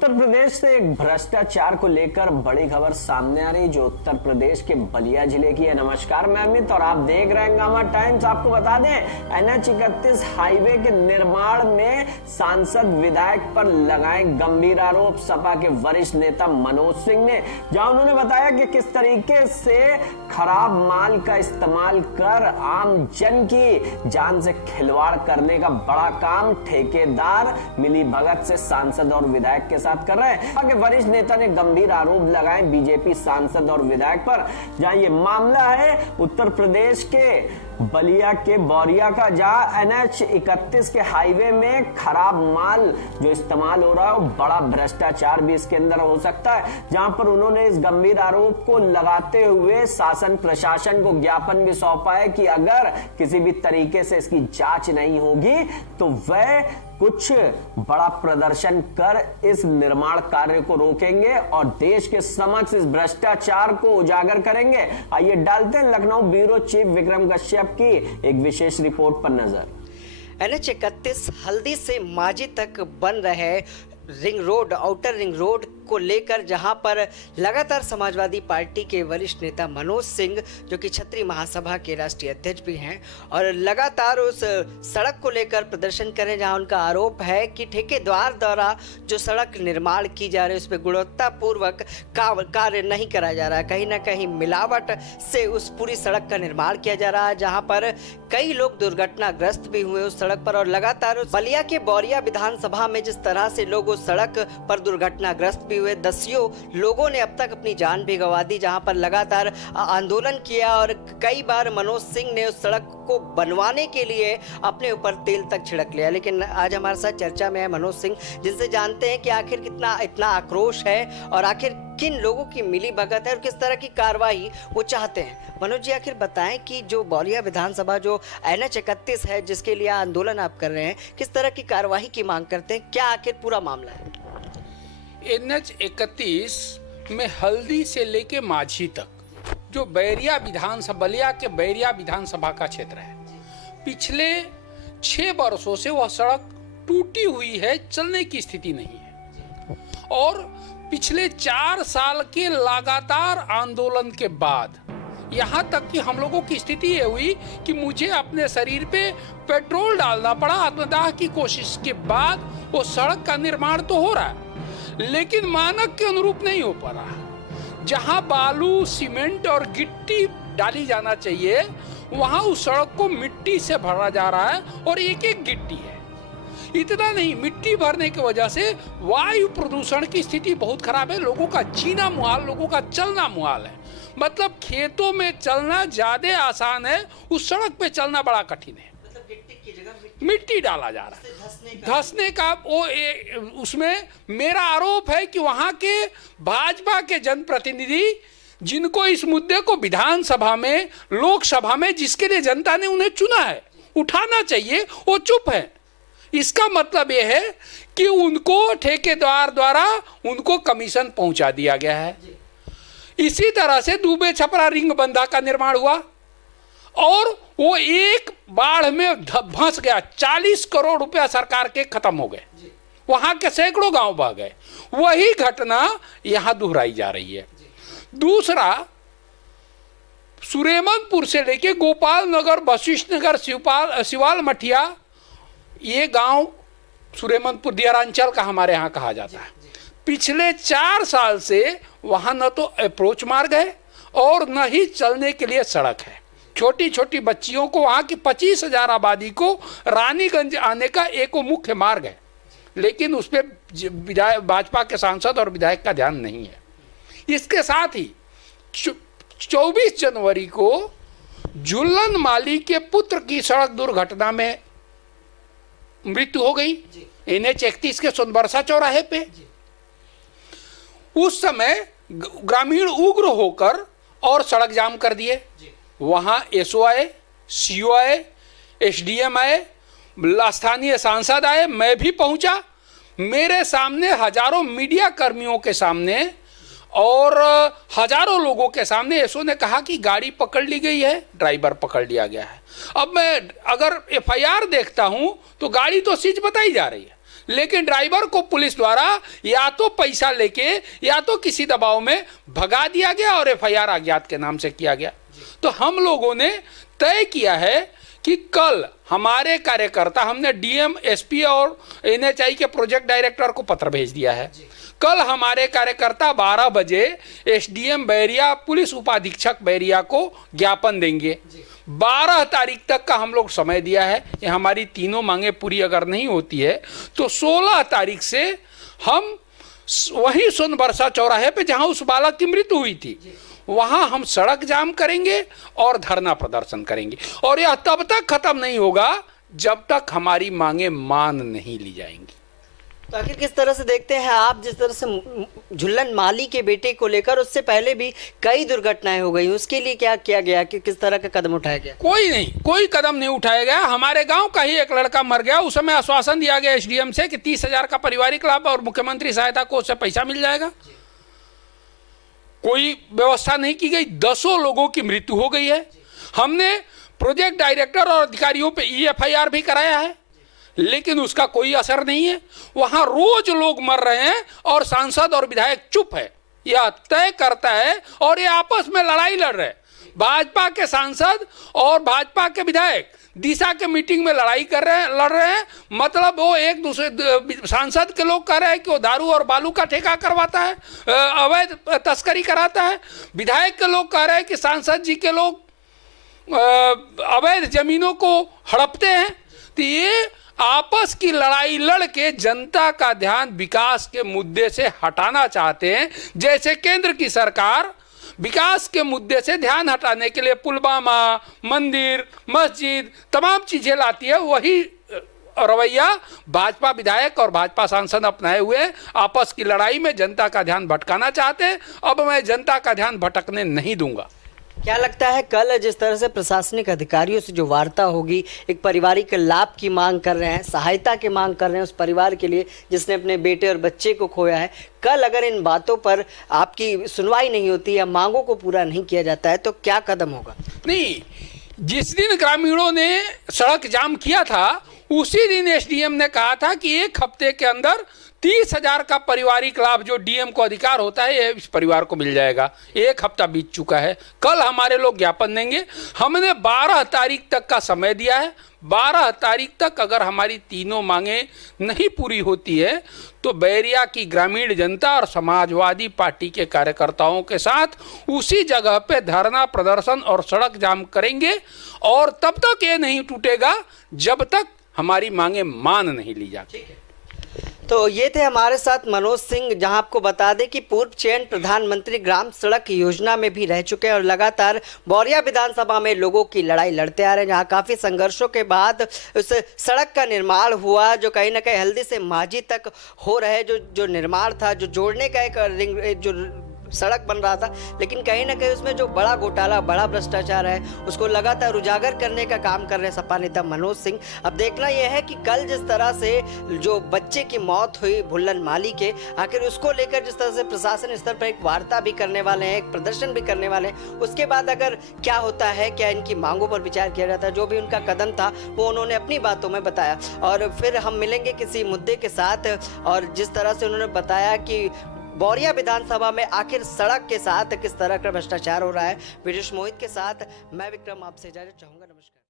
उत्तर प्रदेश से एक भ्रष्टाचार को लेकर बड़ी खबर सामने आ रही जो उत्तर प्रदेश के बलिया जिले की है। नमस्कार, मैं अमित और आप देख रहे हैं गामा टाइम्स। आपको बता दें, NH-31 हाईवे के निर्माण में सांसद विधायक पर लगाए गंभीर आरोप सपा के वरिष्ठ नेता मनोज सिंह ने, जहां उन्होंने बताया कि किस तरीके से खराब माल का इस्तेमाल कर आम जन की जान से खिलवाड़ करने का बड़ा काम ठेकेदार मिली भगत से सांसद और विधायक के साथ कर रहे हैं। आगे वरिष्ठ नेता ने गंभीर आरोप लगाए बीजेपी सांसद और विधायक पर, जहां ये मामला है उत्तर प्रदेश के बलिया के बौरिया का, जहां NH-31 के हाईवे में खराब माल जो इस्तेमाल हो रहा है, वो बड़ा भ्रष्टाचार भी इसके अंदर हो सकता है। जहां पर उन्होंने इस गंभीर आरोप को लगाते हुए शासन प्रशासन को ज्ञापन भी सौंपा है कि अगर किसी भी तरीके से इसकी जांच नहीं होगी तो वह कुछ बड़ा प्रदर्शन कर इस निर्माण कार्य को रोकेंगे और देश के समक्ष इस भ्रष्टाचार को उजागर करेंगे। आइए डालते हैं लखनऊ ब्यूरो चीफ विक्रम कश्यप की एक विशेष रिपोर्ट पर नजर। NH-31 हल्दी से मांझी तक बन रहे ring road, outer ring road को लेकर जहां पर लगातार समाजवादी पार्टी के वरिष्ठ नेता मनोज सिंह, जो कि क्षत्रिय महासभा के राष्ट्रीय अध्यक्ष भी हैं, और लगातार उस सड़क को लेकर प्रदर्शन करें, जहां उनका आरोप है कि ठेकेदार द्वारा जो सड़क निर्माण की जा रही है उसमें गुणवत्तापूर्वक कार्य नहीं करा जा रहा है। कहीं ना कहीं मिलावट से उस पूरी सड़क का निर्माण किया जा रहा है, जहां पर कई लोग दुर्घटनाग्रस्त भी हुए उस सड़क पर। और लगातार उस बलिया के बौरिया विधानसभा में जिस तरह से लोग उस सड़क पर दुर्घटनाग्रस्त भी हुए, दसियों लोगों ने अब तक अपनी जान भी गंवा दी, जहां पर लगातार आंदोलन किया और कई बार मनोज सिंह ने उस सड़क को बनवाने के लिए अपने ऊपर तेल तक छिड़क लिया। लेकिन आज हमारे साथ चर्चा में है मनोज सिंह, जिनसे जानते हैं कि आखिर इतना आक्रोश है और आखिर किन लोगों की मिली भगत है और किस तरह की कार्रवाई वो चाहते हैं। मनोज जी, आखिर बताएं कि जो बौरिया विधानसभा जो NH-31 है जिसके लिए आंदोलन आप कर रहे हैं, किस तरह की कार्रवाई की मांग करते हैं, क्या आखिर पूरा मामला है? NH-31 में हल्दी से लेके माझी तक जो बलिया के बैरिया विधानसभा का क्षेत्र है, पिछले 6 वर्षों से वह सड़क टूटी हुई है, चलने की स्थिति नहीं है। और पिछले 4 साल के लगातार आंदोलन के बाद यहाँ तक कि हम लोगों की स्थिति ये हुई कि मुझे अपने शरीर पे पेट्रोल डालना पड़ा। आत्मदाह की कोशिश के बाद वो सड़क का निर्माण तो हो रहा है, लेकिन मानक के अनुरूप नहीं हो पा रहा। जहाँ बालू, सीमेंट और गिट्टी डाली जाना चाहिए, वहाँ उस सड़क को मिट्टी से भरा जा रहा है और एक एक गिट्टी है। इतना नहीं, मिट्टी भरने की वजह से वायु प्रदूषण की स्थिति बहुत खराब है। लोगों का जीना मुहाल, लोगों का चलना मुहाल है। मतलब खेतों में चलना ज्यादा आसान है, उस सड़क पे चलना बड़ा कठिन है। मतलब गिट्टी की जगह मिट्टी डाला जा रहा है, धंसने का वो उसमें मेरा आरोप है कि वहां के भाजपा के जनप्रतिनिधि, जिनको इस मुद्दे को विधानसभा में, लोकसभा में, जिसके लिए जनता ने उन्हें चुना है, उठाना चाहिए, वो चुप है। इसका मतलब यह है कि उनको ठेकेदार द्वारा उनको कमीशन पहुंचा दिया गया है। इसी तरह से दुबे छपरा रिंग बंधा का निर्माण हुआ और वो एक बाढ़ में धंस गया। 40 करोड़ रुपया सरकार के खत्म हो गए, वहां के सैकड़ों गांव बह गए। वही घटना यहां दोहराई जा रही है। दूसरा, सुरेमनपुर से लेके गोपाल नगर, वशिष्ठ नगर, शिवाल मठिया, ये गांव सुरेमनपुर दियारांचल का हमारे यहाँ कहा जाता है। पिछले 4 साल से वहां न तो अप्रोच मार्ग है और न ही चलने के लिए सड़क है। छोटी छोटी बच्चियों को, वहां की 25,000 आबादी को रानीगंज आने का एक मुख्य मार्ग है, लेकिन उस पर भाजपा के सांसद और विधायक का ध्यान नहीं है। इसके साथ ही 24 जनवरी को झुल्लन माली के पुत्र की सड़क दुर्घटना में मृत्यु हो गई NH-31 के सोनबरसा चौराहे पे। उस समय ग्रामीण उग्र होकर और सड़क जाम कर दिए। वहां SOI, COI, SDM आए, स्थानीय सांसद आए, मैं भी पहुंचा। मेरे सामने हजारों मीडिया कर्मियों के सामने और हजारों लोगों के सामने एसओ ने कहा कि गाड़ी पकड़ ली गई है, ड्राइवर पकड़ लिया गया है। अब मैं अगर FIR देखता हूं तो गाड़ी तो सीज बताई जा रही है, लेकिन ड्राइवर को पुलिस द्वारा या तो पैसा लेके या तो किसी दबाव में भगा दिया गया और एफआईआर अज्ञात के नाम से किया गया। तो हम लोगों ने तय किया है कि कल हमारे कार्यकर्ता, हमने डीएम, एसपी और एनएचआई के प्रोजेक्ट डायरेक्टर को पत्र भेज दिया है। कल हमारे कार्यकर्ता 12 बजे एसडीएम बैरिया, पुलिस उपाधीक्षक बैरिया को ज्ञापन देंगे। 12 तारीख तक का हम लोग समय दिया है। ये हमारी तीनों मांगे पूरी अगर नहीं होती है तो 16 तारीख से हम वही सोनबरसा चौराहे पे जहां उस बालक की मृत्यु हुई थी वहां हम सड़क जाम करेंगे और धरना प्रदर्शन करेंगे। और यह तब तक खत्म नहीं होगा जब तक हमारी मांगे मान नहीं ली जाएंगी। तो आखिर किस तरह से देखते हैं आप, जिस तरह से झुल्लन माली के बेटे को लेकर उससे पहले भी कई दुर्घटनाएं हो गई, उसके लिए क्या किया गया, कि किस तरह का कदम उठाया गया? कोई कदम नहीं उठाया गया। हमारे गांव का ही एक लड़का मर गया, उस समय आश्वासन दिया गया एसडीएम से कि 30,000 का पारिवारिक लाभ और मुख्यमंत्री सहायता कोष से पैसा मिल जाएगा। कोई व्यवस्था नहीं की गई। 10 लोगों की मृत्यु हो गई है। हमने प्रोजेक्ट डायरेक्टर और अधिकारियों पे एफआईआर भी कराया है, लेकिन उसका कोई असर नहीं है। वहां रोज लोग मर रहे हैं और सांसद और विधायक चुप है। यह तय करता है और ये आपस में लड़ाई लड़ रहे हैं। भाजपा के सांसद और भाजपा के विधायक दिशा के मीटिंग में लड़ रहे हैं। मतलब वो एक दूसरे, सांसद के लोग कह रहे हैं कि वो दारू और बालू का ठेका करवाता है, अवैध तस्करी कराता है। विधायक के लोग कह रहे हैं कि सांसद जी के लोग अवैध जमीनों को हड़पते हैं। तो ये आपस की लड़ाई लड़ के जनता का ध्यान विकास के मुद्दे से हटाना चाहते हैं। जैसे केंद्र की सरकार विकास के मुद्दे से ध्यान हटाने के लिए पुलवामा, मंदिर, मस्जिद, तमाम चीजें लाती है, वही रवैया भाजपा विधायक और भाजपा सांसद अपनाए हुए आपस की लड़ाई में जनता का ध्यान भटकाना चाहते हैं। अब मैं जनता का ध्यान भटकने नहीं दूंगा। क्या लगता है कल जिस तरह से प्रशासनिक अधिकारियों से जो वार्ता होगी, एक पारिवारिक लाभ की मांग कर रहे हैं, सहायता की मांग कर रहे हैं उस परिवार के लिए जिसने अपने बेटे और बच्चे को खोया है, कल अगर इन बातों पर आपकी सुनवाई नहीं होती या मांगों को पूरा नहीं किया जाता है तो क्या कदम होगा? नहीं, जिस दिन ग्रामीणों ने सड़क जाम किया था उसी दिन एसडीएम ने कहा था कि 1 हफ्ते के अंदर 30,000 का पारिवारिक लाभ जो डीएम को अधिकार होता है ये इस परिवार को मिल जाएगा। 1 हफ्ता बीत चुका है। कल हमारे लोग ज्ञापन देंगे। हमने 12 तारीख तक का समय दिया है। 12 तारीख तक अगर हमारी तीनों मांगे नहीं पूरी होती है तो बैरिया की ग्रामीण जनता और समाजवादी पार्टी के कार्यकर्ताओं के साथ उसी जगह पे धरना प्रदर्शन और सड़क जाम करेंगे। और तब तक ये नहीं टूटेगा जब तक हमारी मांगे मान नहीं ली जाती। तो ये थे हमारे साथ मनोज सिंह, जहां आपको बता दें कि पूर्व चयन प्रधानमंत्री ग्राम सड़क योजना में भी रह चुके हैं और लगातार बौरिया विधानसभा में लोगों की लड़ाई लड़ते आ रहे हैं, जहां काफ़ी संघर्षों के बाद उस सड़क का निर्माण हुआ जो कहीं ना कहीं हल्दी से माझी तक हो रहे जो निर्माण था, जो जोड़ने का एक रिंग जो सड़क बन रहा था, लेकिन कहीं ना कहीं उसमें जो बड़ा घोटाला, बड़ा भ्रष्टाचार है उसको लगातार उजागर करने का काम कर रहे सपा नेता मनोज सिंह। अब देखना यह है कि कल जिस तरह से जो बच्चे की मौत हुई झुल्लन माली के, आखिर उसको लेकर जिस तरह से प्रशासन स्तर पर एक वार्ता भी करने वाले हैं, एक प्रदर्शन भी करने वाले हैं, उसके बाद अगर क्या होता है, क्या इनकी मांगों पर विचार किया जाता है, जो भी उनका कदम था वो उन्होंने अपनी बातों में बताया। और फिर हम मिलेंगे किसी मुद्दे के साथ। और जिस तरह से उन्होंने बताया कि बौरिया विधानसभा में आखिर सड़क के साथ किस तरह का भ्रष्टाचार हो रहा है, विदेश मोहित के साथ मैं विक्रम आपसे इजाजत चाहूंगा। नमस्कार।